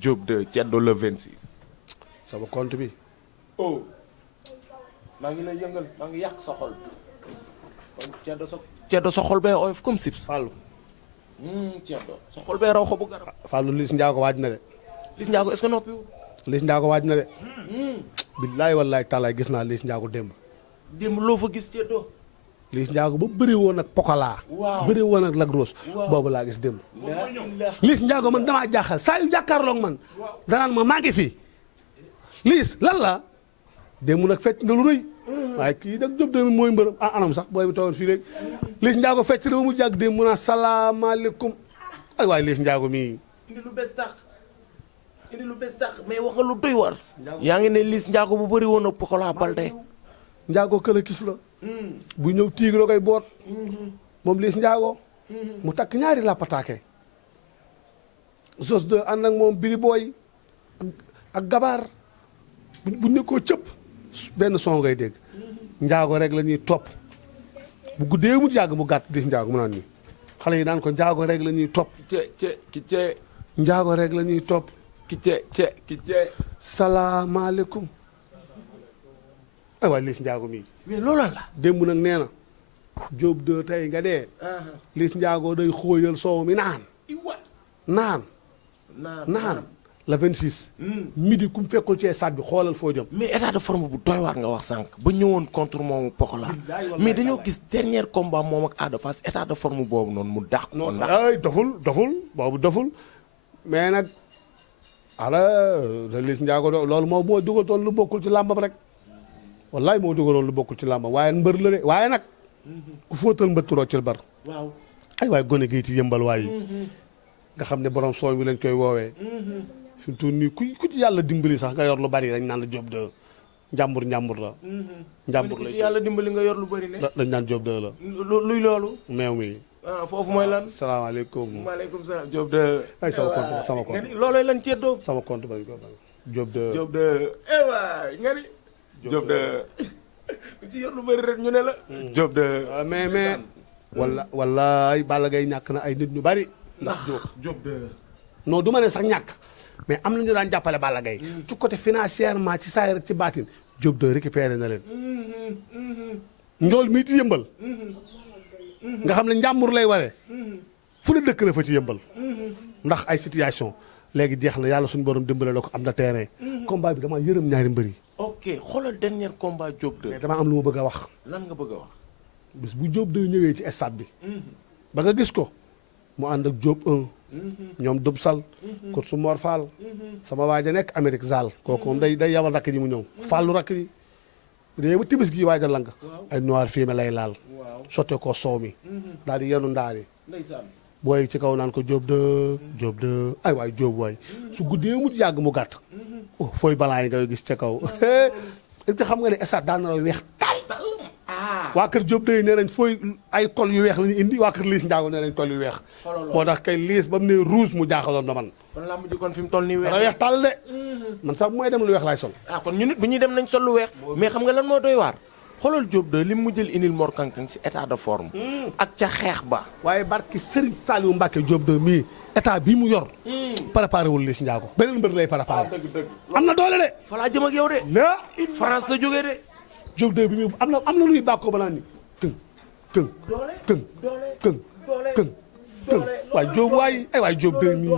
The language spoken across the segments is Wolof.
Diop de Ceddo le 26. sama compte bi. oh maa ngi lay yëngal maa ngi yàq sa xol kon Ceddo sa xol bee oyof comme sips. Fallou. Ceddo sa xol bee raw xobu garab. Fallou Liss Ndiago waaj na de. Liss Ndiago est-ce que noppiwul. Liss Ndiago waaj na de. billaay wallaay taalaay gis naa Liss Ndiago démb. démb loo fa gis Ceddo. Liss Ndiago ba bëri woon ak Pokola. waaw bëri woon ak Lac Rose. boobu laa gis démb. Liss Ndiago man damaa jaaxal saa yu jàkkaarloog man danaan ma maa ngi fi. Liss lan la démb nag fecc nga lu rëy. waaye kii nag Diop de mooy mbërëm anam sax booy bi toogoon fii léegi. Liss Ndiago fecc na ba mu jàgg démb mu naan salaamaaleykum ay waay Liss Ndiago mii. indi lu bees tax mais wax nga lu doy war. yaa ngi ne Liss Ndiago bu bëri woon ak Pokola Balde. Ndiago këla kis la. bu ñëw tigre koy boot. moom Liss Ndiago. mu takk ñaari lappataake. Zos de ànd ak moom Biri Boy ak Gabar bu nekkoo cëpp benn son ngay dégg. Ndiago rek la ñuy topp bu guddee mu yàgg mu gàtt Liss Ndiago mu naan ni xale yi naan ko Ndiago rek la ñuy topp. Ndiago rek la ñuy topp. salaamaaleykum. ay waay Liss Ndiago mii. mais loolu la. démb nag nee na. Diop de tey nga dee. Liss Ndiago day xóoyal soow mi naan. naan. la 26. midi ku mu fekkul ci stade bi xoolal foo jëm. mais état de forme bu doy waar nga wax sànq. ba ñëwoon contre moomu Pokola. mais dañoo gis dernier combat moom ak Ada Fass état de forme boobu noonu mu dàq ko ndax. ay doful boobu doful mais nag ala Liss Ndiago loolu moo dugaloon lu bokkul ci làmbam rek. wallaay moo dugaloon lu bokkul ci làmbam waaye mbër la de waaye nag ku fóotal mbëtt roccil bar. waaw ay waay gone gii ci yëmbal waay nga xam ne borom sooy bi lañ koy woowee. fi mu toll nii ku ci yàlla dimbali sax nga yor lu bari dañ naan la Diop de njàmbur la. njàmbur la ci yàlla dimbali nga yor lu bari ne. dañ naan Diop de la. luy loolu. meew mi. foofu mooy lan. salaamaaleykum. maaleykum salaam Diop de. ay sama compte loolooy lan Ceddo. sama compte bañ ko Diop de. Diop de waay nga ni. Diop de ku ci yor lu bari rek ñu ne la. Diop de. mais. wallaay Balla Gaye ñàkk na ay nit ñu bari. ndax Diop de. non du ma ne sax ñàkk mais am na ñu daan jàppale Balla Gaye ci côté financièrement ci saa rek ci baatin Diop de récupéré na leen. njool mii ci yëmbal. nga xam ne njàmbur lay waree. fu ne dëkk na fa ci yëmbal. ndax ay situation léegi jeex na yàlla suñu borom dimbale la ko am na terrain. combat bi dama yërëm ñaari mbër yi. ok xoolal dernier combat Diop de. mais dama am lu ma bëgg a wax. lan nga bëgg a wax. bis bu Diop de ñëwee ci stade bi. ba nga gis ko mu ànd ak Diop 1. ñoom Dub Sal. kot su Mor Fall. sama waaj a nekk Amérique Zal. kooku moom day yabal rakk ji mu ñëw. Fallu rakk ji. bu ba tibis gi waaj a lang. ay noir fumier lay laal. sotte ko soow mi. daal di yenu ndaari. booy ci kaw naan ko Diop de ay waay Diop waay. su guddee mu yàgg mu gàtt. fooy balaa yi nga gis ca kaw. te xam nga ne stade daan na la weex tal. waa kër Diop de nee nañ fooy ay col yu weex la ñu indi waa kër Liss Ndiago nee nañ col yu weex. moo tax kay Liss ba mu ne rouge mu jaaxaloon na man. kon laa mujj kon fi mu toll nii weex. dana weex tal de. man sax bu may dem lu weex laay sol. kon ñu nit bu ñuy dem nañ sol lu weex. mais xam nga lan moo doy waar. xoolal Diop de li mu jël indil Mor Kang Kang si état de forme. ak ca xeex ba. waaye barki Serigne Saliou Mbacke Diop de mii état bii mu yor. préparé wul Liss Ndiago. beneen mbër lay préparé. am na doole de. fa laa jëm ak yow de. France la jógee de. Diop de bi muy am na luy bàkkoo ba naan ni këng waaye Diop waay Diop de mii.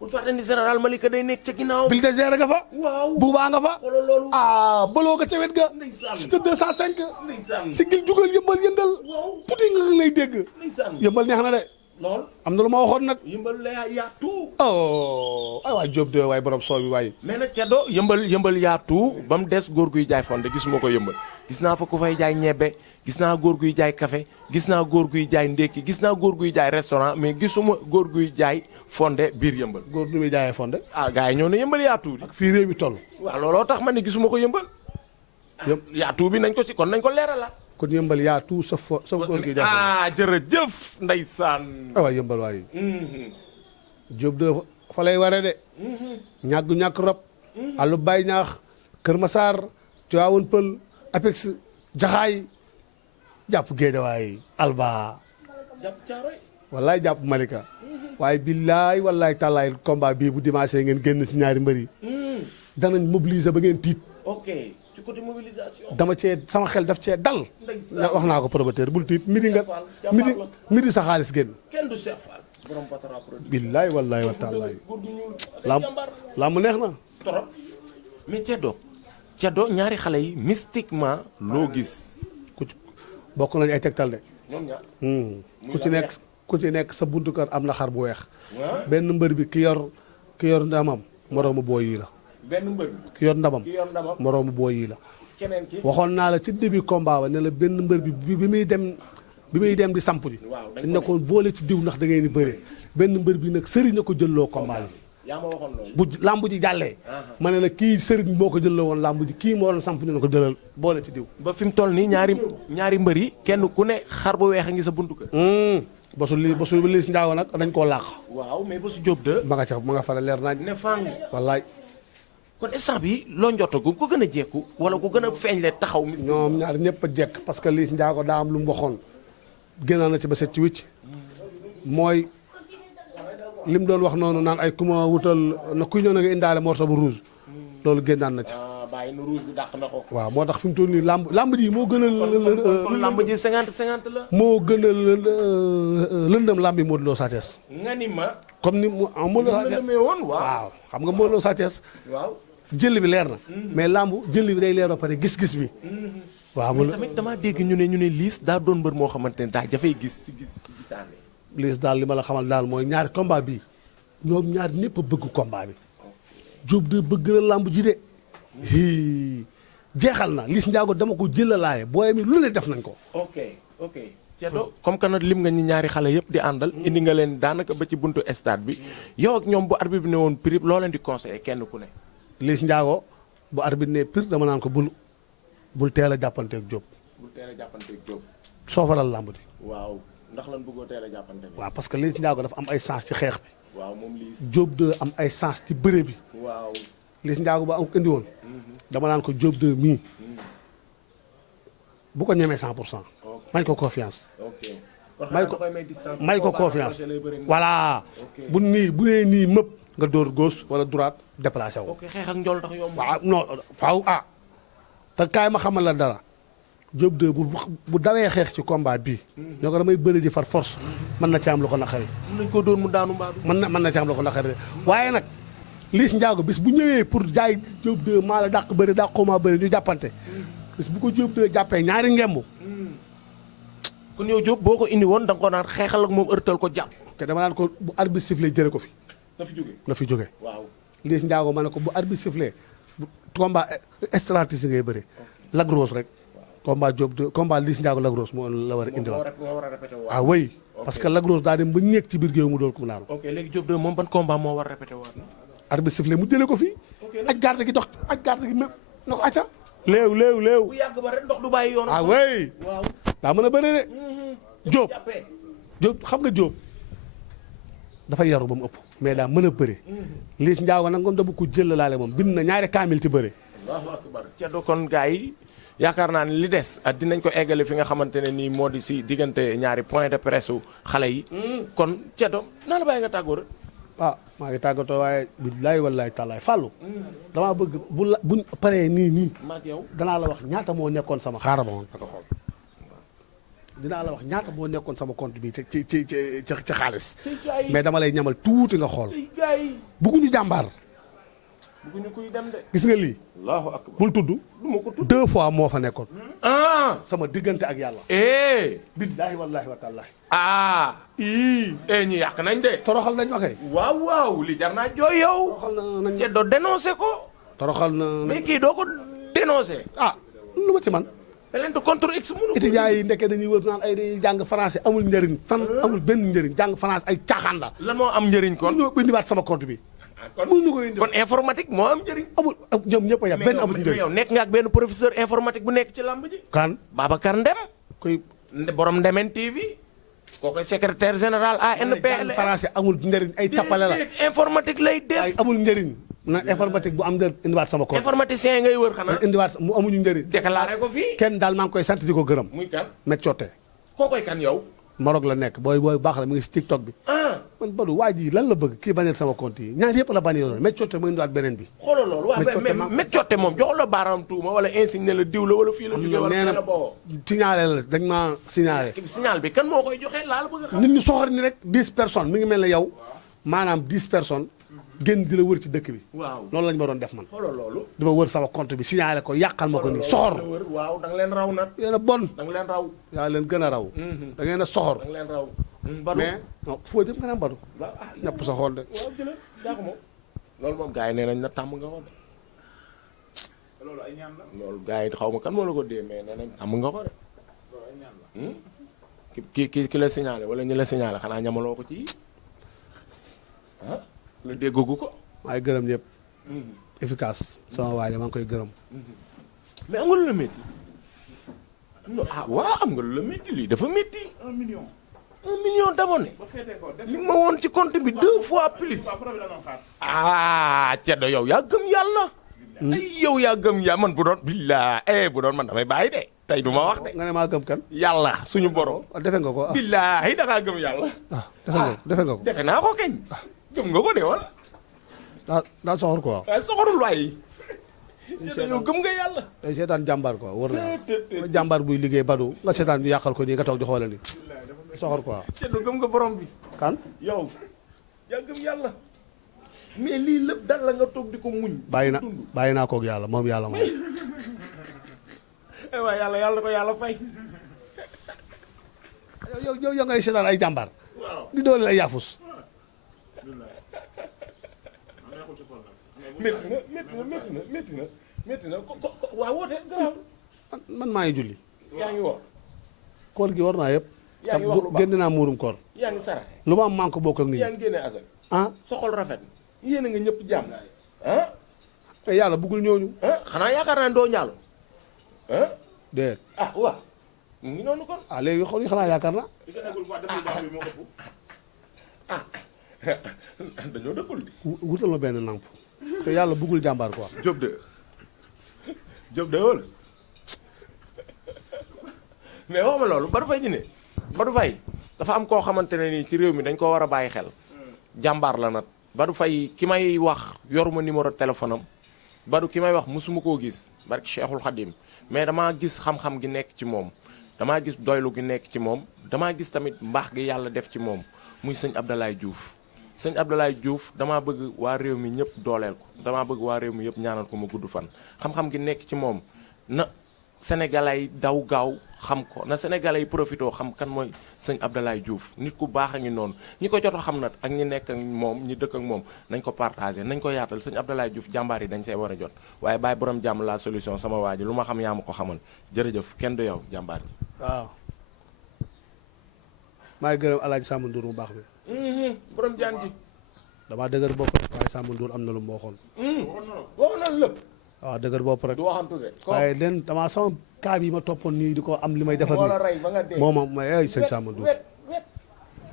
bu fàtte ni général Malika day nekk ca ginnaaw. bil de géré nga fa. waaw buubaa nga fa. baloo nga ca wet ga. si te 205. si gil jugal yëmbal. puti nga lay dégg. yëmbal neex na de. lool am na lu ma waxoon nag. yëmbal la yaatu. ay waay Diop de waay borom soow bi waay. mais nag Ceddo yëmbal yaatu ba mu des góor guy jaay fonde gisuma ko yëmbal. gis naa fa ku fay jaay ñebbe gis naa góor guy jaay café gis naa góor guy jaay ndékki gis naa góor guy jaay restaurant mais gisuma góor guy jaay fonde biir yëmbal. góor nu muy jaayee fonde. gars yi ñëw na yëmbal yaatu di. ak fii réew mi toll. waaw looloo tax ma ne gisuma ko yëmbal. yaatu bi nañ ko si kon nañ ko leeralaat. kon yëmbal yaatu sa góor guy jaay. jërëjëf ndeysaan. waay yëmbal waay. Diop de fa lay waree de. ñàkk rob. àllu bay ñaax Kër Massar Tivaouane Pël Apex Jaxaay jàpp Géejawaay Alba. jàpp Caaroy. wallaay jàpp Malika. waaye billaay wallaay tàllaay combat bii bu dimanche ngeen génn si ñaari mbër yi. danañ mobiliser ba ngeen tiit. ok ci côté mobilisation. dama cee sama xel daf cee dal. wax naa ko promoteur bul tiit midi nga midi sa xaalis génn. kenn du Cheikh Fall. borom Batara production. billaay wallaay wa taalaay. lamb neex na. trop mais Ceddo ñaari xale yi mystiquement loo gis. bokk nañu ay tegtal de. ñoom ñaar. ku ci nekk sa buntu kër am na xar bu weex. benn mbër bi ki yor ndamam moroomu booy yi la. benn mbër bi ki yor ndamam moroomu booy yi la. keneen ki waxoon naa la ci début combat ba ne la benn mbër bi bi muy dem di samp ji. dañ ne ko boole ci diw ndax da ngeen di bëre. benn mbër bi nag sëriñ na ko jëlloo combat bi. yaa ma waxoon loolu. bu lamb ji jàllee. ma ne la kii sëriñ moo ko jëlloo woon lamb ji kii moo doon samp ñu ne ko jëlal boole ci diw. ba fi mu toll nii ñaari mbër yi kenn ku ne xar bu weex a ngi sa buntu kër. bosu lii si njaago nag dañ koo làq. waaw mais bosu Diop de. ma nga fa leer nañ. ne fang. wallaay. kon instant bi loo njottagu ko gën a jekku wala ko gën a feeñ le taxaw. ñoom ñaar ñëpp a jekk parce que lii si njaago daa am lu mu waxoon génn na ci ba set ci wicc mooy li mu doon wax noonu naan ay ku ma wutal na kuy ñëw na nga indaale morceau bu rouge loolu génnaan na ci. bàyyi na rouge bi dàq na ko. waaw moo tax fi mu toll nii lamb ji moo gën a. kon lamb ji 50-50 la. moo gën a lëndëm lamb yi Modou Lo Sa Thiès. nga ni ma. comme ni mu Modou Lo Sa Thiès waaw xam nga Modou Lo Sa Thiès. waaw jël bi leer na. mais lamb jël bi day leer ba pare gis-gis bi. waaw mais tamit damaa dégg ñu ne Liss daa doon mbër moo xamante ne daa jafee gisaane. Liss daal li ma la xamal daal mooy ñaari combat bi ñoom ñaar ñëpp a bëgg combat bi. Diop de bëgg na lamb ji de. jeexal na Liss Ndiago dama ko jëlalaaye booy mi lu ne def nañ ko. ok Ceddo comme que nag lim nga ñi ñaari xale yëpp di àndal. indi nga leen daanaka ba ci buntu stade bi yow ak ñoom bu arbitre bi ne woon prix loo leen di conseillé kenn ku ne. Liss Ndiago bu arbitre ne prix dama naan ko bul teel a jàppanteeg Diop. soofaral lamb ji. waaw ndax lan bëggoo teel a jàppante. waaw parce que Liss Ndiago dafa am ay sens ci xeex bi. waaw moom Liss. Diop de am ay sens ci bëre bi. waaw Liss Ndiago ba am indi woon. dama naan ko Diop de mii bu ko ñemee 100%. may ko confiance. may ko confiance. voilà bu nee nii mëpp nga dóor gauche wala droite déplacé wu. ok xeex ak njool tax yomb. waaw non faaw te kaay ma xamal la dara Diop de bu dawee xeex ci combat bii. ñoo ko damay bëri ji far force mën na ci am lu ko naqari. mën nañ ko dóor mu daanu mbaadu. mën na ci am lu ko naqari waaye nag. Liss Ndiago bis bu ñëwee pour jaay Diop de maa la dàq bëri dàqoo maa bëri ñu jàppante bis bu ko Diop de jàppee ñaari ngemb. kon yow Diop boo ko indi woon da nga ko naan xeexal ak moom ërtal ko jàpp. te dama naan ko bu arbitre sifflé jële ko fi. na fi jóge waaw Liss Ndiago ma ne ko bu arbitre sifflé combat stratégie ngay bëri. Lac Rose rek. combat Diop de combat Liss Ndiago Lac Rose moo la war a indiwaat. ah oui parce que Lac Rose daa dem ba nekk ci biir géew mu dool ko mu naaru. ok léegi Diop de moom ban combat moo war a répété waat. arbitre sifflé mu jëlee ko fii. aj garde gi dox aj garde gi mépp na ko acca. léew. bu yàgg ba rek ndox du bàyyi yoon. ah oui. waaw daa mën a bëre de. Diop xam nga Diop dafa yaru ba mu ëpp mais daa mën a bëre. Liss Ndiago nag moom dama ko jëlalaale moom bind na ñaari kaamil ci bëre. Allahu akbar Ceddo kon gars yi yaakaar naa ne li des dinañ ko eggale fi nga xamante ne nii moo di si diggante ñaari point de presse xale yi. kon Ceddo naa la bàyyi nga tàggoo rek. maa ngi tàggatoo waaye billaay wallaay tallaay fàllu damaa bëgg buñ paree nii maag yow danaa la wax ñaata moo nekkoon sama xaaral ma woon nga xool dinaa la wax ñaata moo nekkoon sama compte bi ci xaalis mais dama lay ñamal tuuti nga xool bëgguñu jàmbaar bëgguñu kuy dem de gis nga lii allahu akbar bul tudd du ma ko tudd 2 fois moo fa nekkoon sama diggante ak yàlla billaahi wallaahi wa tallaahi ñi yàq nañ de. toroxal nañ ma kay. waaw li jar naa jooy yow. toroxal nañ Ceddo dénoncé ko. toroxal na mais kii doo ko dénoncé. lu ma ci man. plainte contre X mënu ko. étudiants yi ndeke dañuy wër naan ay dañuy jàng français amul njëriñ amul benn njëriñ jàng français ay caaxaan la. lan moo am njëriñ kon. mënuñu ko indiwaat sama compte bi. mënuñu ko indiwaat kon informatique moo am njëriñ. ñoom ñëpp a yem benn amul njëriñ. mais yow nekk nga ak benn professeur informatique bu nekk ci làmb ji. kan Babacar Ndem. koy borom Ndemen TV. kooku secrétaire général ANPLS. français amul njëriñ ay tappale la. informatique lay def. ay amul njëriñ. na informatique bu am njëriñ indiwaat sama compte. informaticien yi ngay wër xanaa. indiwaat mu amuñu njëriñ. déclaré ko fii. kenn daal maa ngi koy sant di ko gërëm. muy kan. Met Cotte. koo koy kan yow. Morog la nekk booy baax la mu ngi si TikTok bi. man Badou waa ji lan la bëgg kii bannir sama compte yi ñaar yëpp la bannir mais cotte mooy indiwaat beneen bi. xoolal loolu waaw mais cotte moom jox la baaraam tuuma wala insigne la diw la wala fii la jógee wala fii la boo. signalé la dañ maa signalé. signal bi kan moo koy joxe laa la bëgg a xam. nit ñi soxor ni rek 10 personnes mi ngi mel ne yow maanaam 10 personnes génn di la wër ci dëkk bi. waaw loolu lañ ma doon def man. xoolal loolu. di ma wër sama compte bi signalé ko yàqal ma ko nii soxor. waaw da nga leen raw nag. yéen a bon. da nga leen raw. yaa leen gën a raw. da ngeen a soxor. da nga leen raw. Badou mais non foo jëm nga naan Badou. waaw ñàpp sa xool de. waaw jëlal daa ko moom. loolu moom gars yi nee nañ na tàmm nga ko de. loolu ay ñaan la. loolu gars yi xaw ma kan moo la ko dee mais nee nañ tàmm nga ko de. loolu ay ñaan la. ki la signalé wala ñu la signalé xanaa ñamaloo ko ci ah la déggagu ko. maa ngi gërëm ñëpp. efficace sama waaja maa ngi koy gërëm. mais am nga lu la métti. non ah waaw am nga lu la métti lii dafa métti. 1 million. 1 million d'abonnés. ba féetee ko def li ma woon ci compte bi 2 fois plus. waaw problème la doon xaar. ah Ceddo yow yaa gëm yàlla. ay yow yaa gëm yàlla man bu doon. billah bu doon man damay bàyyi de tey du ma wax de. nga ne maa gëm kan. yàlla suñu borom. defe nga ko ah. billahi da ngaa gëm yàlla. defe nga ko. defe naa ko keñ. gëm nga ko de wala. daa soxor quoi. waaye soxorul waay. yow gëm nga yàlla. day seetaan jàmbaar quoi wër na jàmbaar buy liggéey Badou nga seetaan ñu yàqal ko nii nga toog di xoolal ni soxor quoi. Ceddo gëm nga borom bi. kan. yow yaa gëm yàlla. mais lii lépp dal la nga toog di ko muñ. bàyyi naa koog yàlla moom yàlla moom. waaw yàlla ko yàlla fay. yow ngay seetaan ay jàmbaar. waaw di doole ay yaafus. métti na waaw wooteel garaaw. man maa ngi julli. yaa ngi woor. koor gi war naa yëpp. yaa ngi wax lu baax génn naa muurum koor. yaa ngi saraxe. lu ma am maa ngi ko bokk ak nit yaa ñi. ngi génne asal. ah sa xol rafet. yéen a nga ñëpp jàmm. ah. mais yàlla bëggul ñooñu. xanaa yaakaar naa doo ñaalo. déet. ah waaw. mu ngi noonu kon. ah léegi xool yi xanaa yaakaar na. di ko nekkul quoi def lu baax bi moo ëpp. dañoo dëppul di. wutal ma benn namp. parce que yàlla bëggul jàmbaar quoi. Diop de wala. mais wax ma loolu Badou Faye ji ne. Badou Faye dafa am koo xamante ne nii ci réew mi dañ koo war a bàyyi xel. jàmbaar la nag. Badou Faye ki may wax yoruma numéro téléphone am. Badou ki may wax musuma koo gis barki Cheikhul Khadim mais damaa gis xam-xam gi nekk ci moom. damaa gis doylu gi nekk ci moom damaa gis tamit mbaax gi yàlla def ci moom muy sëñ Abdoulaye Diouf. sëñ Abdoulaye Diouf damaa bëgg waa réew mi ñëpp dooleel ko damaa bëgg waa réew mi yëpp ñaanal ko ma gudd fan xam-xam gi nekk ci moom na sénégalais yi daw gaaw xam ko na sénégalais yi profité xam kan mooy sëñ Abdoulaye Diouf nit ku baax a ngi noonu ñi ko jot a xam nag ak ñi nekk ak moom ñi dëkk ak moom nañ ko partagé nañ ko yaatal sëñ Abdoulaye Diouf jàmbaar yi dañ see war a jot waaye bàyyi borom jàmm la solution sama waa ji lu ma xam yaa ma ko xamal jërëjëf kenn du yow jàmbaar ji. waaw. maa ngi gërëm El Hadj Samba Ndour mu baax mi. borom jaan ji. damaa dëgër bopp rek waaye Samba Ndour am na lu mu waxoon. waxoon na lépp. waaw dëgër bopp rek. du waxantu de. waaye leen damaa sama kaa bi ma toppoon nii di ko am li may defar moo la nii rey ba nga dee. moom mooy ay sëñ Samba Ndour. wet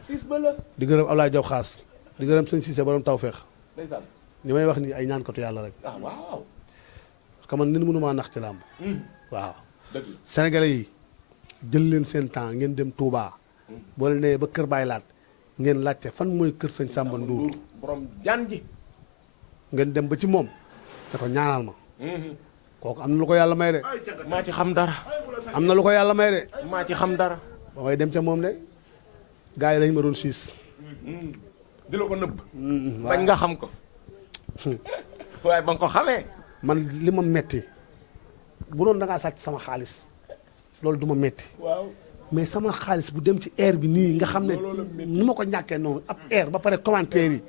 siis ba la. di gërëm Ablaye Diop xaas di gërëm sëñ Cissé borom tawfeex ndeysaan. li may wax nii ay ñaankatu yàlla rek. ah waaw. parce que man nit mënu maa nax ci làmb. waaw. dëgg Sénégalais yi jël leen seen temps ngeen dem Touba. boo leen nee ba Kër Baay Laat ngeen laajte fan mooy kër sëñ Samba Ndour. borom jaan ji. ngeen dem ba ci moom da ko ñaanal ma. kooku am na lu ko yàlla may de. maa ci xam dara. am na lu ko yàlla may de. maa ci xam dara. ba may dem ca moom de gars yi lañ ma doon siis. di la ko nëbb. bañ nga xam ko. waaye ba nga ko xamee. man li ma metti bu doon da ngaa sàcc sama xaalis loolu du ma metti waaw. mais sama xaalis bu dem ci air bi nii nga xam ne nu ma ko ñàkkee noonu ab air ba pare commentaire yi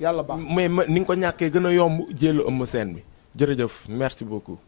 yàlla baax. mais ni nga ko ñàkkee gën a yomb jëlu ëmm seen bi jërëjëf merci beaucoup.